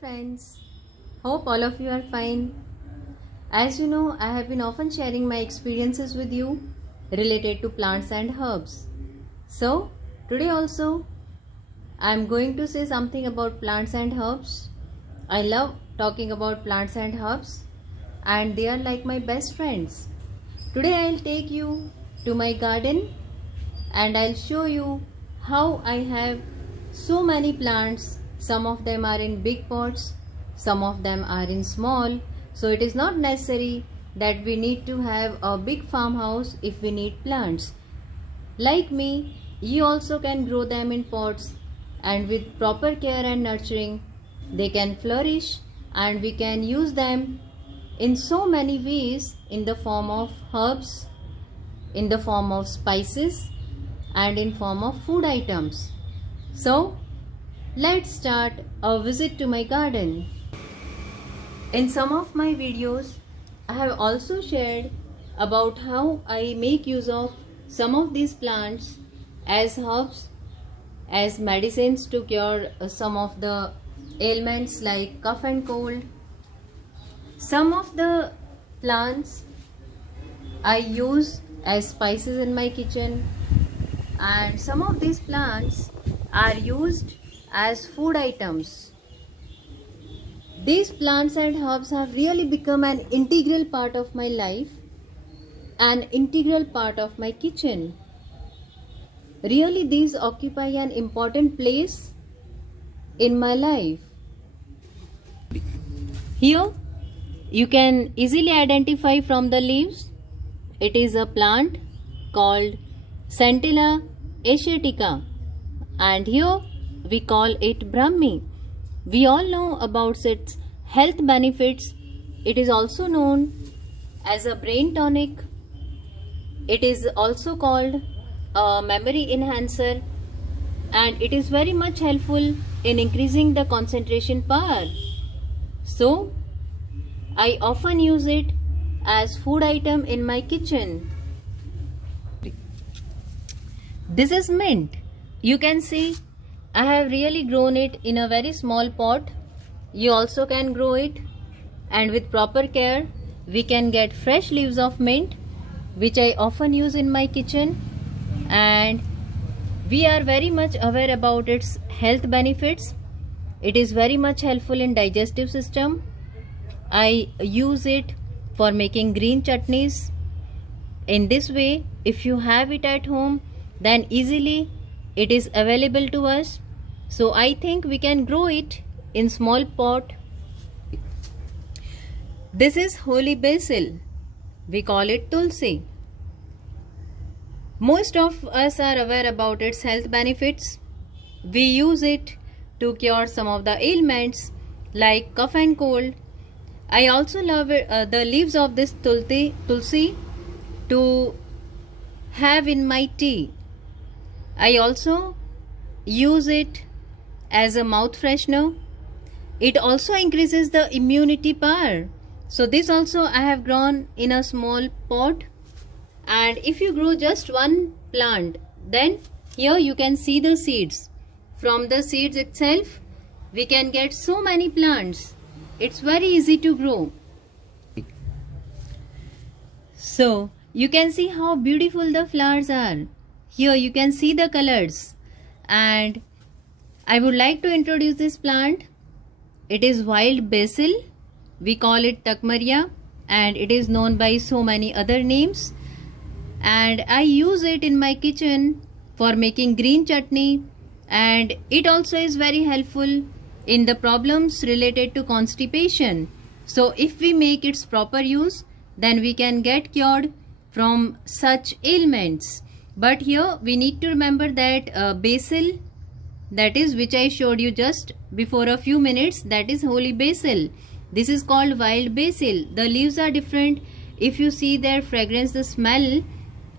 friends, hope all of you are fine. As you know, I have been often sharing my experiences with you related to plants and herbs. So, today also I am going to say something about plants and herbs. I love talking about plants and herbs and they are like my best friends. Today I'll take you to my garden and I'll show you how I have so many plants. Some of them are in big pots, some of them are in small. So it is not necessary that we need to have a big farmhouse if we need plants. Like me, you also can grow them in pots, and with proper care and nurturing, they can flourish and we can use them in so many ways, in the form of herbs, in the form of spices and in form of food items. So let's start a visit to my garden. In some of my videos, I have also shared about how I make use of some of these plants as herbs, as medicines to cure some of the ailments like cough and cold. Some of the plants I use as spices in my kitchen, and some of these plants are used as food items. These plants and herbs have really become an integral part of my life, an integral part of my kitchen. Really, these occupy an important place in my life. Here, you can easily identify from the leaves. It is a plant called Centella asiatica, and here we call it Brahmi. We all know about its health benefits. It is also known as a brain tonic. It is also called a memory enhancer, and it is very much helpful in increasing the concentration power. So, I often use it as food item in my kitchen. This is mint. You can see I have really grown it in a very small pot. You also can grow it, and with proper care we can get fresh leaves of mint, which I often use in my kitchen, and we are very much aware about its health benefits. It is very much helpful in digestive system. I use it for making green chutneys. In this way, if you have it at home, then easily it is available to us. So I think we can grow it in small pot. This is holy basil. We call it tulsi. Most of us are aware about its health benefits. We use it to cure some of the ailments like cough and cold. I also love the leaves of this tulsi to have in my tea. I also use it as a mouth freshener. It also increases the immunity power. So this also I have grown in a small pot. And if you grow just one plant, then here you can see the seeds. From the seeds itself, we can get so many plants. It's very easy to grow. So you can see how beautiful the flowers are. Here you can see the colors, and I would like to introduce this plant. It is wild basil. We call it Takmaria, and it is known by so many other names. And I use it in my kitchen for making green chutney, and it also is very helpful in the problems related to constipation. So if we make its proper use, then we can get cured from such ailments. But here we need to remember that basil, that is which I showed you just before a few minutes, that is holy basil. This is called wild basil. The leaves are different. If you see their fragrance, the smell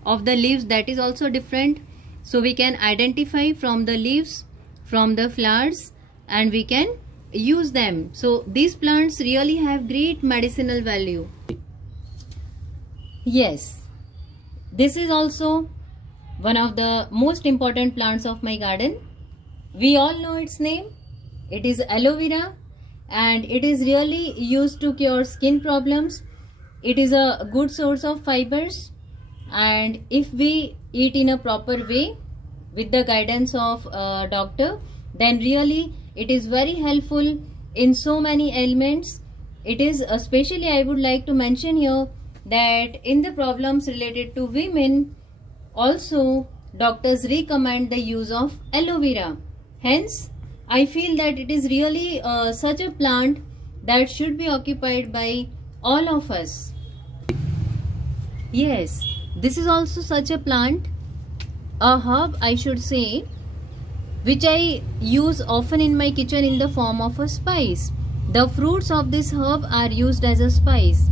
of the leaves, that is also different. So we can identify from the leaves, from the flowers, and we can use them. So these plants really have great medicinal value. Yes, this is also one of the most important plants of my garden. We all know its name. It is aloe vera. and it is really used to cure skin problems. It is a good source of fibers, and if we eat in a proper way with the guidance of a doctor, then really it is very helpful in so many ailments. It is especially, I would like to mention here that in the problems related to women also doctors recommend the use of aloe vera. Hence I feel that it is really such a plant that should be occupied by all of us. Yes, this is also such a plant, a herb I should say, which I use often in my kitchen in the form of a spice. The fruits of this herb are used as a spice,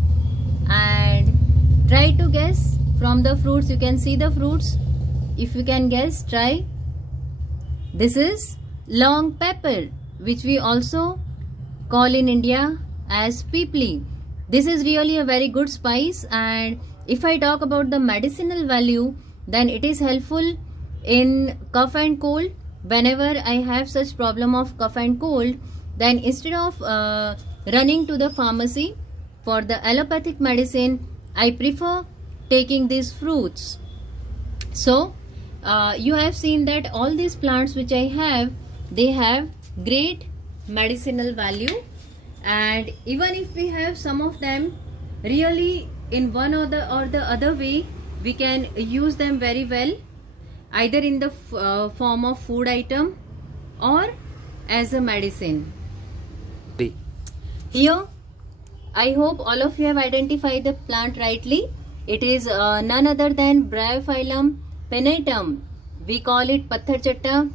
and try to guess from the fruits. You can see the fruits. If you can guess, try. This is long pepper, which we also call in India as pipli. This is really a very good spice, and if I talk about the medicinal value, then it is helpful in cough and cold. Whenever I have such problem of cough and cold, then instead of running to the pharmacy for the allopathic medicine, I prefer taking these fruits. So you have seen that all these plants which I have, they have great medicinal value, and even if we have some of them, really in one or the other way we can use them very well, either in the form of food item or as a medicine. Here I hope all of you have identified the plant rightly. It is none other than Bryophyllum pinnatum. We call it Patthar Chatta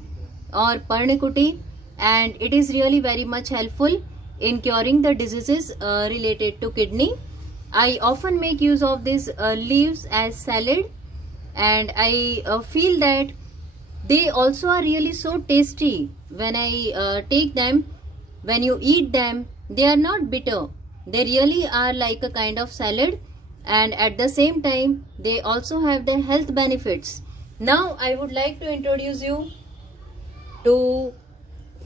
or Parnikuti, and it is really very much helpful in curing the diseases related to kidney. I often make use of these leaves as salad, and I feel that they also are really so tasty. When I take them, when you eat them, they are not bitter. They really are like a kind of salad, and at the same time they also have the health benefits. Now I would like to introduce you to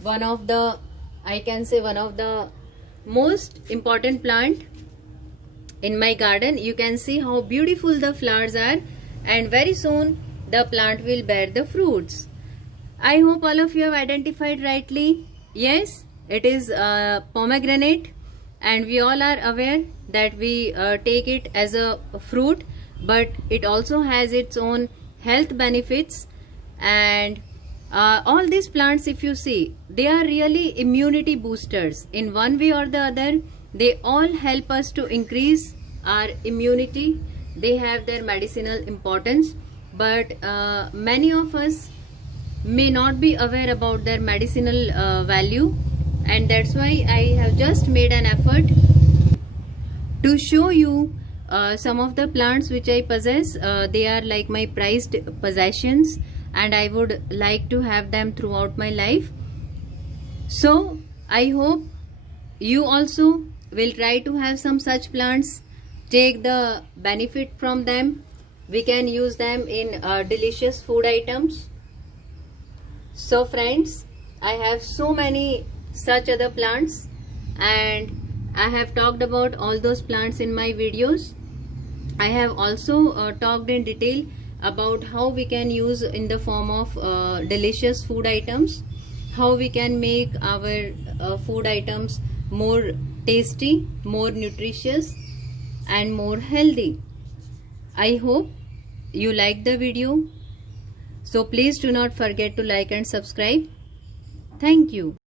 one of the, I can say, one of the most important plant in my garden. You can see how beautiful the flowers are, and very soon the plant will bear the fruits. I hope all of you have identified rightly. Yes, it is pomegranate, and we all are aware that we take it as a fruit, but it also has its own health benefits. And all these plants, if you see, they are really immunity boosters in one way or the other. They all help us to increase our immunity. They have their medicinal importance, but many of us may not be aware about their medicinal value, and that's why I have just made an effort to show you some of the plants which I possess. They are like my prized possessions, and I would like to have them throughout my life. So I hope you also will try to have some such plants, take the benefit from them. We can use them in delicious food items. So friends, I have so many such other plants, and I have talked about all those plants in my videos. I have also talked in detail about how we can use in the form of delicious food items, how we can make our food items more tasty, more nutritious, and more healthy. I hope you like the video, so please do not forget to like and subscribe. Thank you.